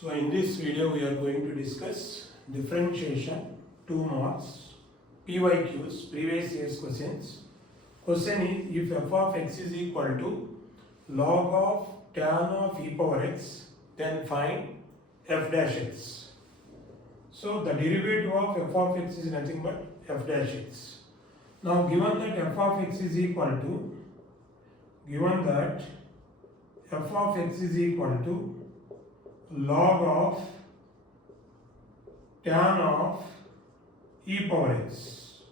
So in this video we are going to discuss differentiation, 2 marks, PYQs, previous year's questions. Question is, if f of x is equal to log of tan of e power x, then find f dash x. So the derivative of f of x is nothing but f dash x. Now given that f of x is equal to log of tan of e power x.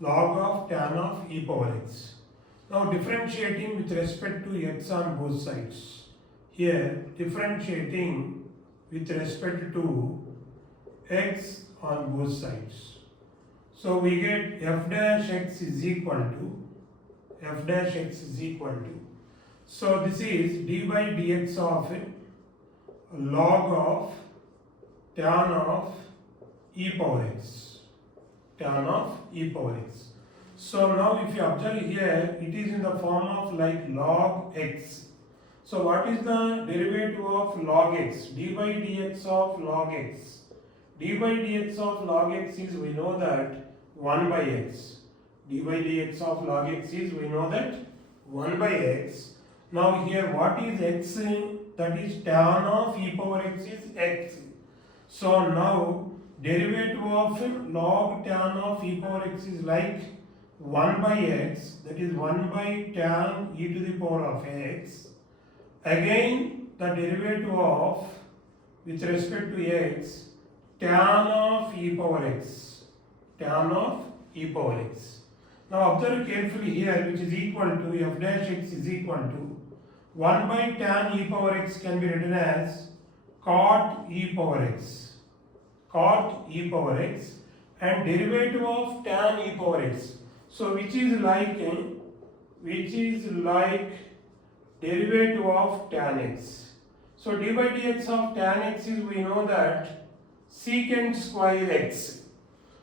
Log of tan of e power x. Now differentiating with respect to x on both sides. Here differentiating with respect to x on both sides. So we get f dash x is equal to so this is d by dx of log of tan of e power x. So now if you observe here, it is in the form of like log x. So what is the derivative of log x? D by dx of log x. D by dx of log x is, we know that 1 by x. D by dx of log x is, we know that 1 by x. Now here what is x? That is tan of e power x is x. So now derivative of log tan of e power x is like 1 by x, that is 1 by tan e to the power of x. Again the derivative of, with respect to x, tan of e power x. Now observe carefully here, which is equal to f dash x is equal to 1 by tan e power x can be written as cot e power x. And derivative of tan e power x. So which is like derivative of tan x. So d by dx of tan x is, we know that secant square x.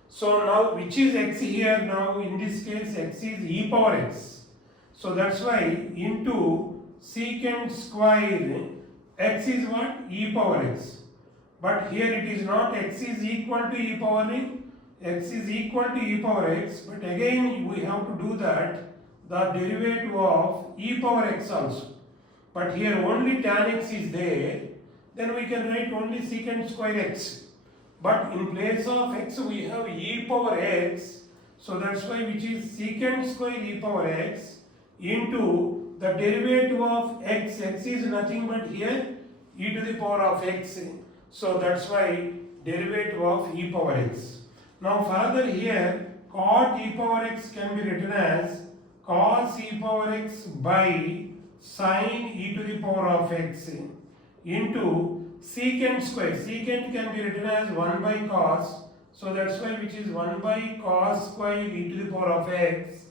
So now which is x here? Now in this case x is e power x. So that's why into secant square x is what? E power x. But here it is not x is equal to e power x, but again we have to do that, the derivative of e power x also. But here only tan x is there, then we can write only secant square x. But in place of x we have e power x, so that's why which is secant square e power x into the derivative of x. X is nothing but here e to the power of x. So that's why derivative of e power x. Now further here cot e power x can be written as cos e power x by sin e to the power of x into secant square. Secant can be written as 1 by cos. So that's why which is 1 by cos square e to the power of x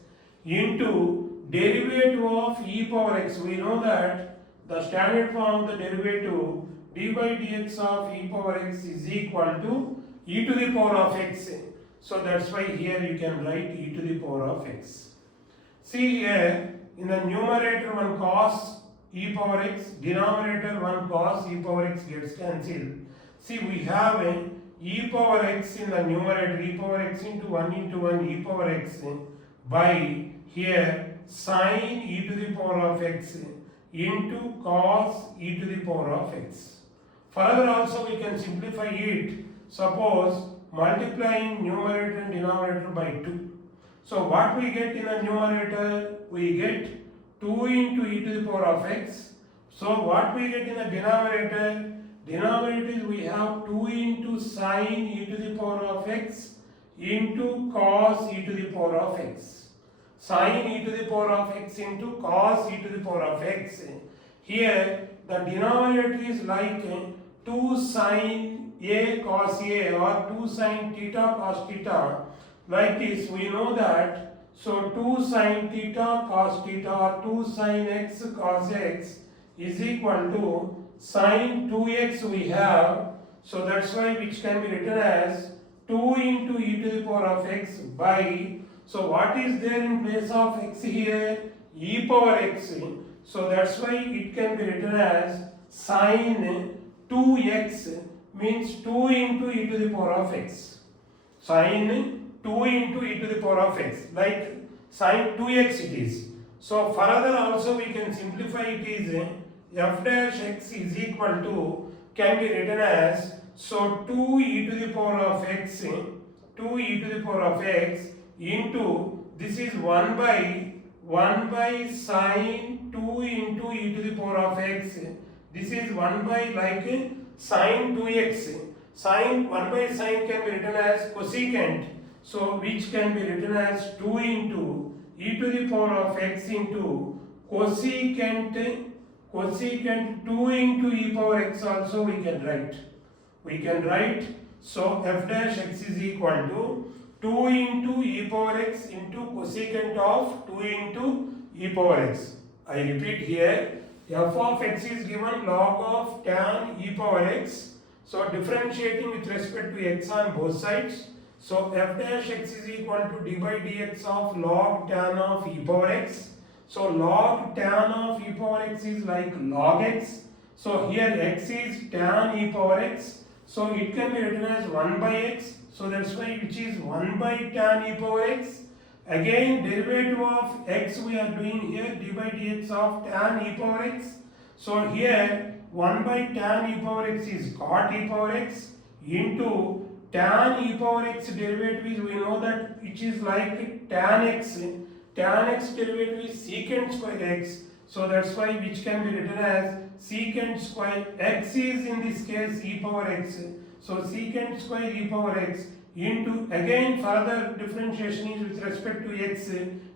into derivative of e power x. We know that the standard form of the derivative d by dx of e power x is equal to e to the power of x. So that's why here you can write e to the power of x. See here in the numerator one cos e power x, denominator 1 cos e power x gets cancelled. See we have a e power x in the numerator, e power x into 1 e power x by here sin e to the power of x into cos e to the power of x. Further also we can simplify it. Suppose multiplying numerator and denominator by 2. So what we get in the numerator? We get 2 into e to the power of x. So what we get in the denominator? Denominator is, we have 2 into sin e to the power of x into cos e to the power of x. Sin e to the power of x into cos e to the power of x. Here the denominator is like 2 sin a cos a or 2 sin theta cos theta. Like this we know that. So 2 sin theta cos theta or 2 sin x cos x is equal to sin 2x we have. So that's why which can be written as 2 into e to the power of x by, so what is there in place of x here? E power x. So that's why it can be written as sin 2x means 2 into e to the power of x. Sin 2 into e to the power of x, like sin 2x it is. So further also we can simplify it is f dash x is equal to, can be written as, so 2 e to the power of x, 2 e to the power of x into, this is 1 by sin 2 into e to the power of x. This is 1 by like sin 2x. Sin 1 by sin can be written as cosecant. So which can be written as 2 into e to the power of x into cosecant 2 into e power x also we can write. So f dash x is equal to 2 into e power x into cosecant of 2 into e power x. I repeat here, f of x is given log of tan e power x. So differentiating with respect to x on both sides. So f dash x is equal to d by dx of log tan of e power x. So log tan of e power x is like log x. So here x is tan e power x. So it can be written as 1 by x. So that's why which is 1 by tan e power x. Again derivative of x we are doing here, d by dx of tan e power x. So here 1 by tan e power x is cot e power x into tan e power x derivative is, we know that which is like tan x. Tan x derivative is secant square x. So that's why which can be written as secant square x is in this case e power x. So secant square e power x into, again further differentiation is with respect to x,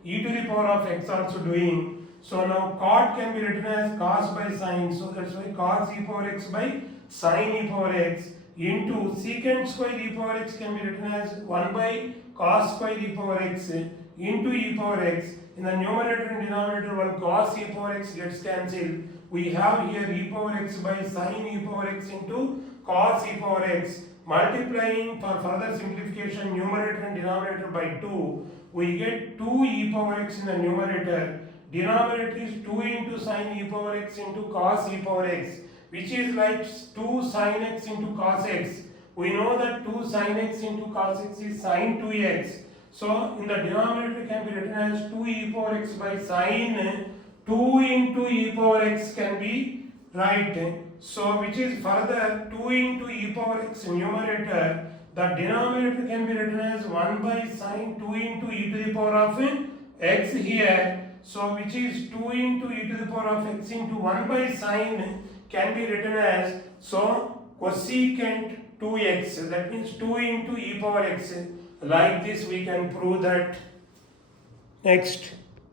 e to the power of x also doing. So now cot can be written as cos by sin. So that's why cos e power x by sin e power x into secant square e power x can be written as 1 by cos square e power x into e power x. In the numerator and denominator, one cos e power x gets cancelled. We have here e power x by sin e power x into cos e power x. Multiplying for further simplification numerator and denominator by 2, we get 2 e power x in the numerator. Denominator is 2 into sin e power x into cos e power x, which is like 2 sin x into cos x. We know that 2 sin x into cos x is sin 2x. So in the denominator can be written as 2 e power x by sin 2 into e power x can be right. So which is further 2 into e power x numerator, the denominator can be written as 1 by sin 2 into e to the power of x here. So which is 2 into e to the power of x into 1 by sin can be written as, so cosecant 2x, that means 2 into e power x. Like this we can prove that. Next.